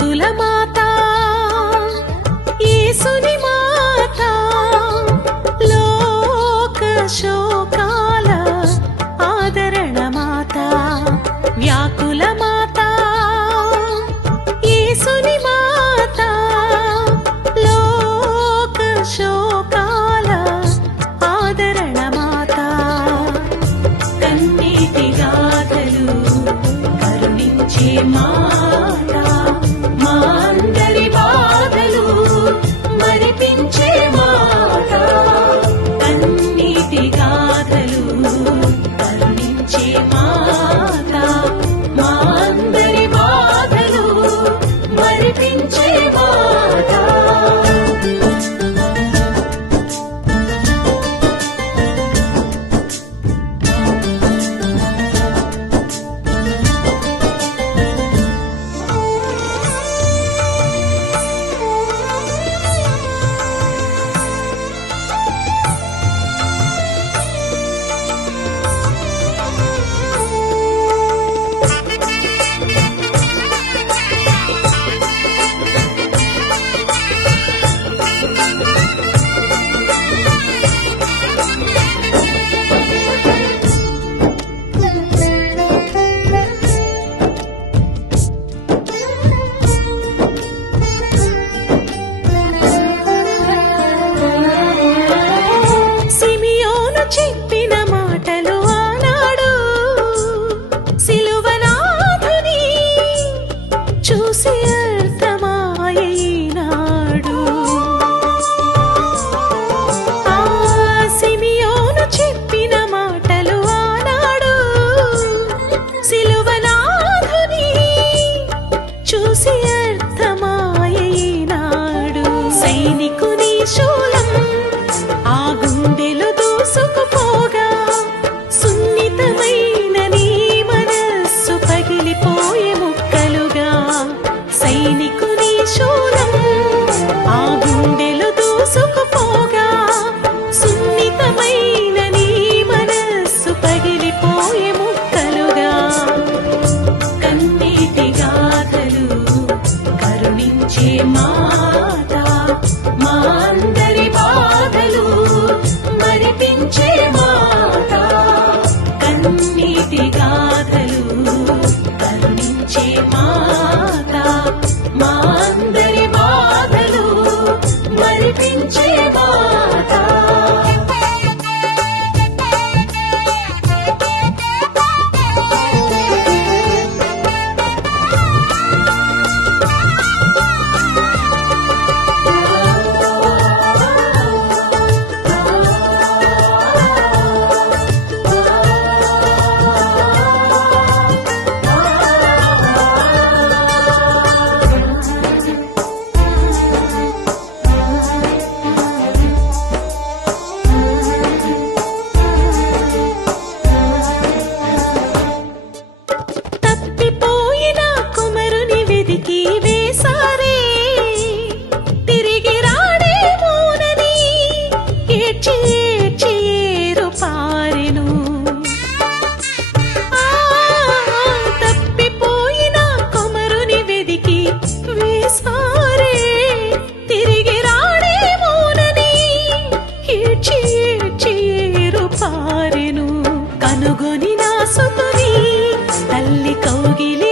కులమాత మాత యేసుని మాత లోక శోకాల కనుగొని తల్లి కౌగిలి